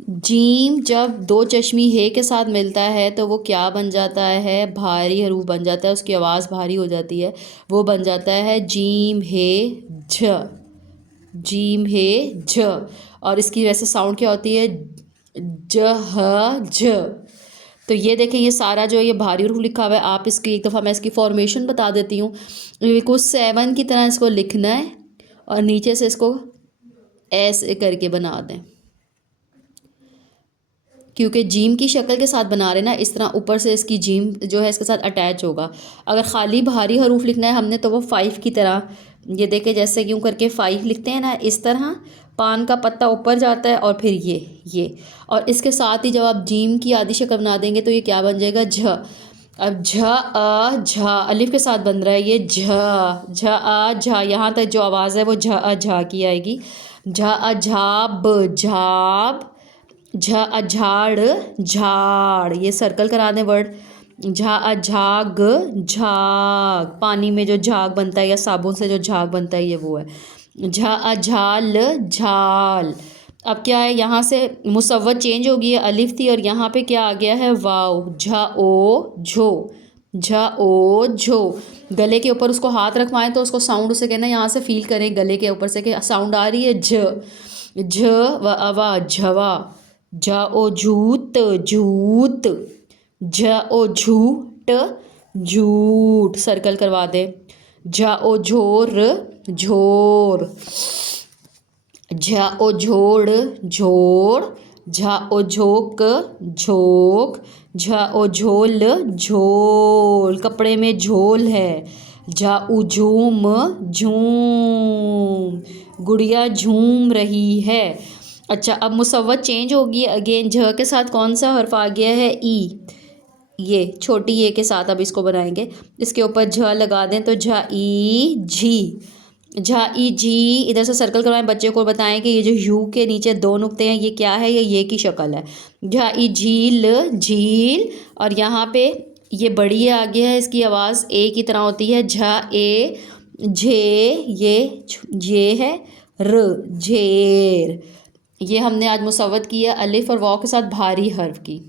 Gym जब दो चश्मी हे के साथ मिलता है तो वो क्या बन जाता है, भारी हरूफ बन जाता है, उसकी आवाज़ भारी हो जाती है, वो बन जाता है जीम हे झ, जीम हे झ। और इसकी वैसे साउंड क्या होती है, ज ह झ। तो ये देखें, ये सारा जो ये भारी हरूफ लिखा हुआ है, आप इसकी एक दफ़ा मैं इसकी फॉर्मेशन बता देती हूँ। बिल्कुल 7 की तरह इसको लिखना है और नीचे से इसको ऐसे करके बना दें, क्योंकि जीम की शक्ल के साथ बना रहे ना, इस तरह ऊपर से इसकी जीम जो है इसके साथ अटैच होगा। अगर ख़ाली भारी हरूफ लिखना है हमने तो वो 5 की तरह, ये देखे जैसे यूँ करके 5 लिखते हैं ना, इस तरह पान का पत्ता ऊपर जाता है और फिर ये और इसके साथ ही जब आप जीम की आधी शक्ल बना देंगे तो ये क्या बन जाएगा, झ। अब झ अ झा अलिफ के साथ बन रहा है ये झ, झ अ झा, यहाँ तक जो आवाज़ है वो झ अ झा की आएगी। झ अ झाब झाब, झ झाड़ झाड़, ये सर्कल करा दें वर्ड। झा झाग झाग, पानी में जो झाग बनता है या साबुन से जो झाग बनता है ये वो है। झा झाल झाल। अब क्या है, यहाँ से मुसव्वत चेंज हो गई है, अलिफ थी और यहाँ पे क्या आ गया है, वाव। झा ओ झो, झा ओ झो। गले के ऊपर उसको हाथ रखवाएं तो उसको साउंड उसे कहना, यहाँ से फील करें गले के ऊपर से कि साउंड आ रही है झ। झ व अवा झवा, झ ओ झूत झूत, झ ओ झूठ झूठ, सर्कल करवा दे। झ ओ झोर झोर, झ ओ झोड़ झोड़, झ ओ झोंक झोंक, झ ओ झोल झोल, कपड़े में झोल है। झ उ झूम झूम, गुड़िया झूम रही है। अच्छा, अब मुसव्वत चेंज होगी अगेन, झ के साथ कौन सा हर्फ आ गया है, ई। ये छोटी ए के साथ अब इसको बनाएंगे, इसके ऊपर झ लगा दें तो झ ई झी, झा ई जी। इधर से सर्कल करवाएं, बच्चे को बताएं कि ये जो यू के नीचे 2 नुक्ते हैं ये क्या है, ये की शक्ल है। झा ई झील झील, और यहाँ पे ये बड़ी आ गया है, इसकी आवाज़ ए की तरह होती है। झा ए झे, ये है र, झेर। ये हमने आज मुसव्वत किया अलिफ और वाव के साथ भारी हर्फ की।